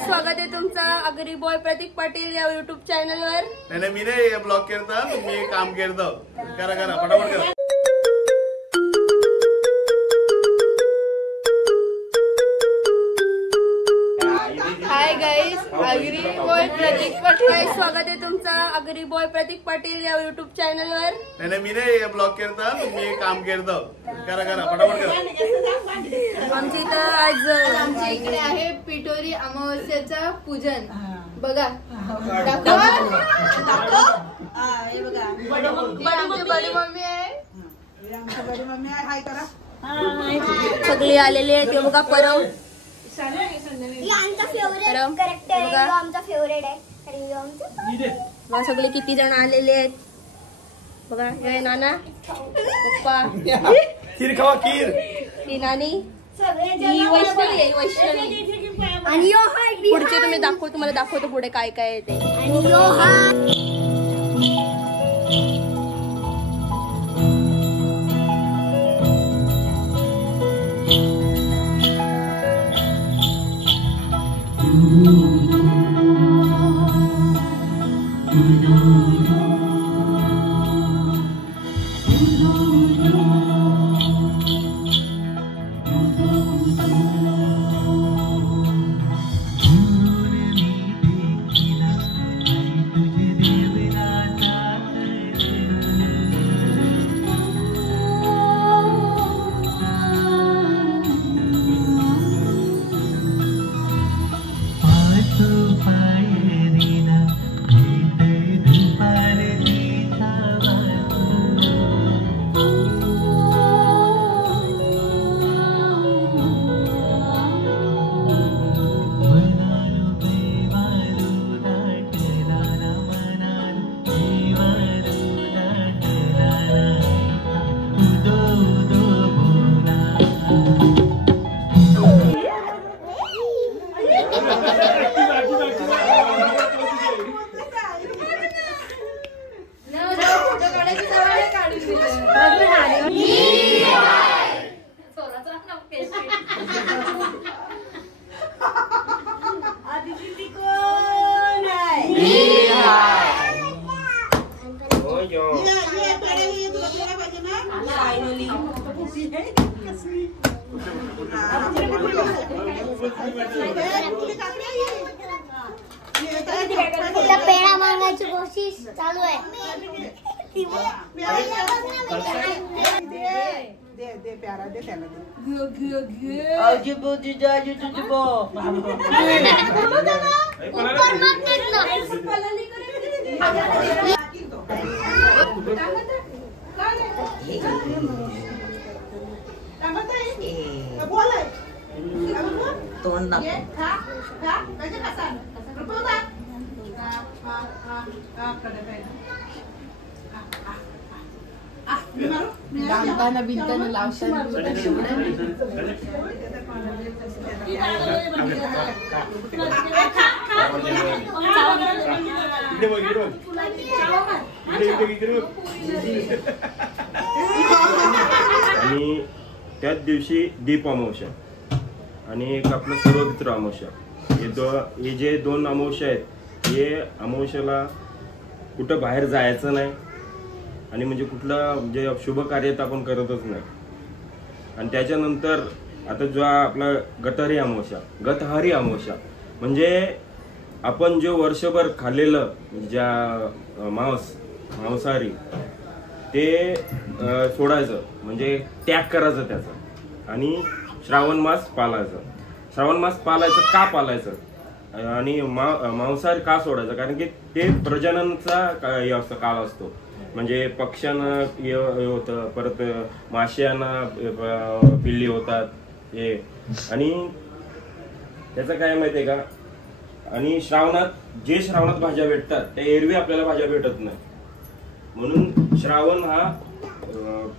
स्वागत आहे तुमचं अग्री बॉय प्रतीक पाटील या युट्यूब चॅनल वर। नाही मी नाही ब्लॉग करता, मी काम करतो। करा करा फटाफट करा। हाय गाइस, अग्री बॉय प्रतीक पाटील स्वागत आहे तुमचं अग्री बॉय प्रतीक पाटील या युट्यूब चॅनल वर। नाही मी नाही ब्लॉग करता, मी काम करतो। करा करा फटाफट करा। आमच्या इथं आज आमच्या इकडे आहे पिठोरी अमावस्याचा पूजन। बघा बडी मम्मी आहे, सगळे आलेले आहेत। ते बघा परम बघा सगळे किती जण आलेले आहेत। बघा हे नाना पप्पा खीर खावा खीर। ही नानी ही वैष्णवी आहे, वैष्णवी। आणि पुढचे तुम्हाला दाखवतो पुढे काय काय आहे ते। पेड़ा मांगण्याची कोशिश चालू आहे। दे प्यारा दे त्याला आजी बोजी जाजी तुझी बो ऊपर मत देखना तोंड ना बिनताना लावशान आणि त्याच दिवशी दीप अमावस्या आणि एक आपलं सर्वपित्र अमावस्या, हे जे दोन अमावस्या आहेत, हे अमावस्याला कुठं बाहेर जायचं नाही आणि म्हणजे कुठलं म्हणजे शुभ कार्य तर आपण करतच नाही। आणि त्याच्यानंतर आता जो आपला गतहरी अमावस्या म्हणजे आपण जो वर्षभर खाल्लेलं ज्या मांसाहारी ते सोडायचं, म्हणजे त्याग करायचं त्याचा। आणि श्रावण मास पालायचं का पालायचं आणि मांसाहारी का सोडायचं, कारण की ते प्रजननाचा काळ असतो। म्हणजे पक्ष्यांना हे होतं, परत माश्यांना पिल्ली होतात हे, आणि त्याचं काय माहितीये का, आणि श्रावणात भाज्या भेटतात त्या एरवी आपल्याला भाज्या भेटत नाही, म्हणून श्रावण हा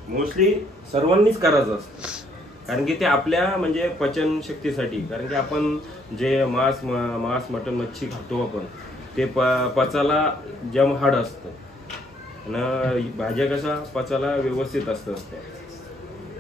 मोस्टली सर्वांनीच करायचा असतो। कारण की ते आपल्या म्हणजे पचन शक्तीसाठी, कारण की आपण जे मांस मटण मच्छी खातो आपण ते पचाला जम हाड असतं आणि भाज्या कसा पचाला व्यवस्थित असतं।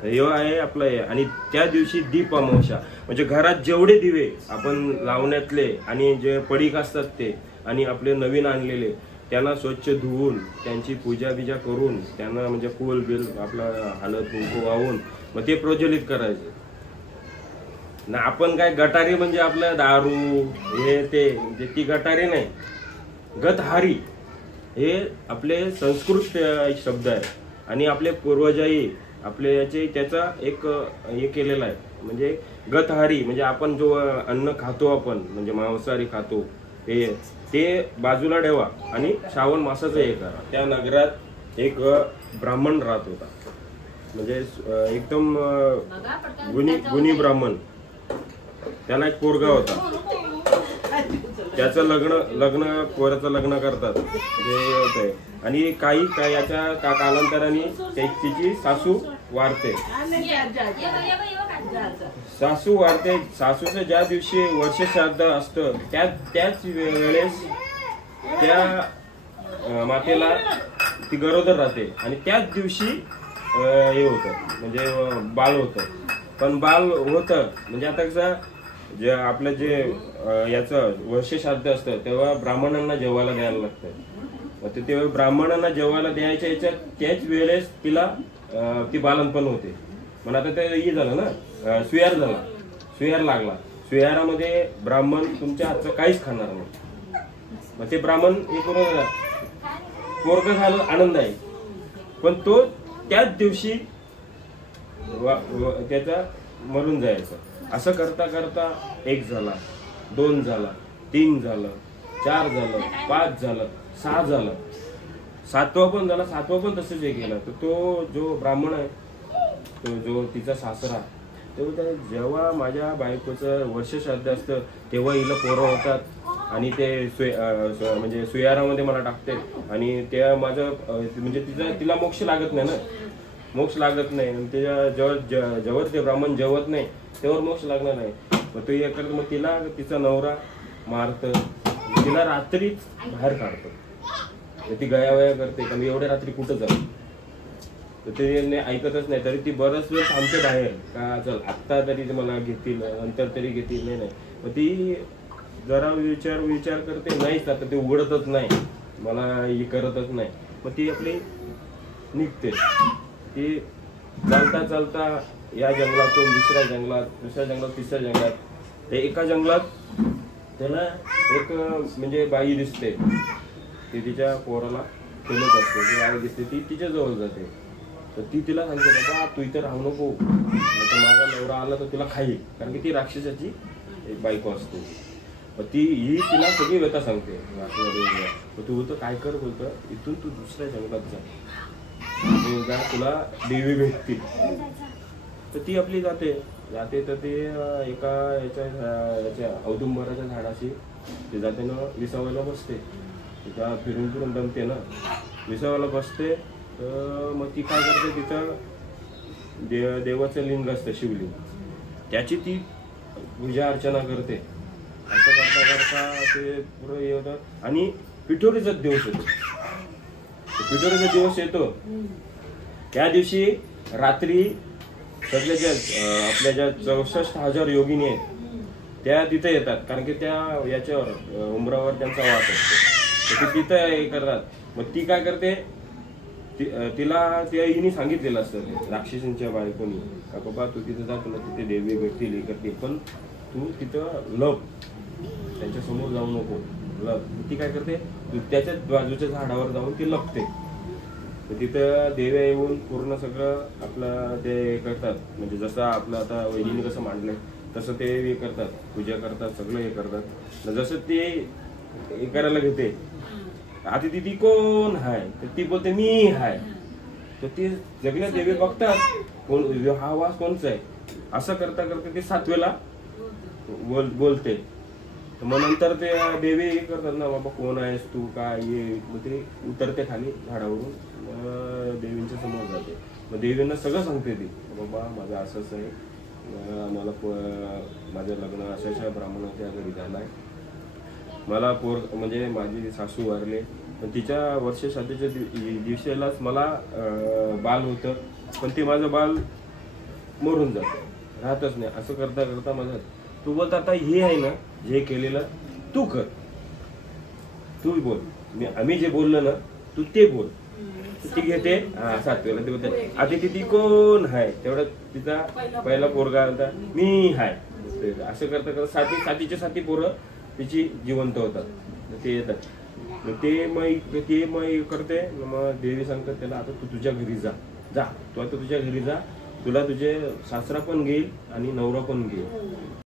हे आहे आपलं हे. आणि त्या दिवशी दीप अमावस्या म्हणजे घरात जेवढे दिवे आपण लावण्यातले आणि जे पडीक असतात ते आणि आपले नवीन आणलेले त्यांना स्वच्छ धुवून त्यांची पूजा बिजा करून त्यांना म्हणजे फूल बिल आपलं हळद कुंकू वाहून मग ते प्रज्वलित करायचे ना. आपण काय गटारी म्हणजे आपलं दारू हे ते म्हणजे ती गटारी नाही, गतहारी हे आपले संस्कृत शब्द आहे आणि आपले पूर्वजाई आपले याचे त्याचा एक हे केलेला आहे म्हणजे गतहारी म्हणजे आपण जो अन्न खातो आपण म्हणजे मांसाहारी खातो ते बाजूला ठेवा आणि श्रावण मासाचं हे करा. त्या नगरात एक ब्राह्मण राहत होता म्हणजे एकदम गुणी ब्राह्मण. त्याला एक पोरगा होता, त्याचं लग्न पोराचं लग्न करतात ते होतंय आणि काही याच्या कालांतराने तिची सासू वारते. सासूचं ज्या दिवशी वर्ष श्राद्ध असतं त्याच वेळेस त्या मातेला ती गरोदर राहते आणि त्याच दिवशी हे होतं म्हणजे बाळ होतं. पण बाळ होतं म्हणजे आता कसं जे आपलं जे याचं वर्ष श्राद्ध असतं तेव्हा ब्राह्मणांना जेवायला द्यायला लागतं. तेव्हा ब्राह्मणांना जेवायला द्यायच्या याच्यात त्याच वेळेस तिला ती बालनपण होते. पण आता ते हे झालं ना, सुयार झाला, सुयार लागला. सुयारामध्ये ब्राह्मण तुमच्या हातचं काहीच खाणार नाही. मग ते ब्राह्मण हे करून पोरगं झालं आनंद आहे पण तो त्याच दिवशी त्याचा मरून जायचं. असं करता करता 1 झाला, 2 झाला, 3 झालं, 4 झालं, 5 झालं, 6 झालं, 7वं पण झाला. 7वं पण तसंच हे केलं. तर तो जो ब्राह्मण आहे तो जो तिचा सासरा तेव्हा जेव्हा माझ्या बायकोचं वर्ष श्राद्ध असतं तेव्हा हिला पोरं होतात आणि ते म्हणजे सुयारामध्ये मला टाकते आणि त्या माझं म्हणजे तिला मोक्ष लागत नाही ना, मोक्ष लागत नाही. त्याच्या जेव्हा ते ब्राह्मण जेवत नाही तेव्हा मोक्ष लागणार नाही. मग तो हे करत मग तिला तिचा नवरा मारतं, तिला रात्रीच बाहेर काढतं. ती गयावया करते कारण एवढ्या रात्री कुठं जाईल तर ते ऐकतच नाही. तरी ती बराच वेळ थांबते बाहेर का चल आत्ता तरी मला घेतील नंतर तरी घेतील. नाही मग ती जरा विचार करते नाहीच आता ते उघडतच नाही मला हे करतच नाही. मग ती आपली निघते. ती चालता या जंगलातून दुसऱ्या जंगलात तिसऱ्या जंगलात. ते एका जंगलात त्याला एक म्हणजे बाई दिसते. ती तिच्या पोराला खेळत असते. ती बाई दिसते ती तिच्या जवळ जाते. तर ती तिला सांगते बाबा तू इथे राहू नको, माझा नवरा आला तर तुला खाईल. कारण की ती राक्षसाची एक बायको असते. ही तिला सगळी व्यथा सांगते. तू तर काय कर बोलतं इथून तू दुसऱ्या जंगलात जा, तुला देवी भेटतील. तर ती आपली जाते तर ते एका याच्या औदुंबराच्या झाडाशी ते जाते ना विसावायला बसते. तिथं फिरून दमते ना, विसावायला बसते. तर मग ती काय करते तिथं देवाचं लिंग असतं शिवलिंग त्याची ती पूजा अर्चना करते. असं करता ते पुरं हे होतं आणि पिठोरीचा दिवस येतो. पिठोरीचा दिवस येतो त्या दिवशी रात्री सगळे आपल्या ज्या 64,000 योगिनी आहेत त्या तिथे येतात. कारण की त्या याच्यावर उंबरावर त्यांचा वास असतो. ते तिथं हे करतात. मग ती काय करते तिला त्या हिने सांगितलेलं असतं राक्षसींच्या बायकोनी का बाबा तू तिथं जा तुला तिथे देवी भेटतील हे करतील पण तू तिथं लप त्यांच्या समोर जाऊ नको लप. ती काय करते त्याच्याच बाजूच्या झाडावर जाऊन ती लपते. तिथं देव्या येऊन पूर्ण सगळं आपलं ते करतात. म्हणजे जसं आपलं आता वहिनीने कसं मांडलंय तसं ते हे करतात, पूजा करतात, सगळं हे करतात. जसं ते हे करायला घेते आता ती कोण आहे तर ती बोलते मी आहे. तर ती सगळ्या देवी बघतात कोण हा आवाज कोणचा आहे. असं करता करता ते 7वेला बोलते. मग नंतर ते देवी हे करतात ना बाबा कोण आहेस तू काय ये. मग ते उतरते खाली झाडावरून देवींच्या समोर जाते. मग देवींना सगळं सांगते ती बाबा माझं असंच आहे, मला माझं लग्न अशा ब्राह्मणाच्या घरी झालं आहे, मला म्हणजे माझी सासू वारले पण तिच्या वर्ष श्राद्धीच्या दिवशीलाच मला बाल होतं पण ते माझं बाल मरून जातो, राहतच नाही. असं करता करता माझं तू बोलता आता हे आहे ना जे केलेलं तू कर, तू बोल, आम्ही जे बोललो ना तू ते बोल. ती घेते 7वीला ते बोलते आता ती कोण आहे तेवढा तिचा पहिला पोरगा होता मी हाय. असं करता करता सातीच्या साती पोरं तिची जिवंत होतात. ते येतात ते मग करते. मग देवी सांगतात त्याला आता तू तुझ्या घरी जा, तू आता तुझ्या घरी जा, तुला तुझे सासरा पण घेईल आणि नवरा पण घेईल.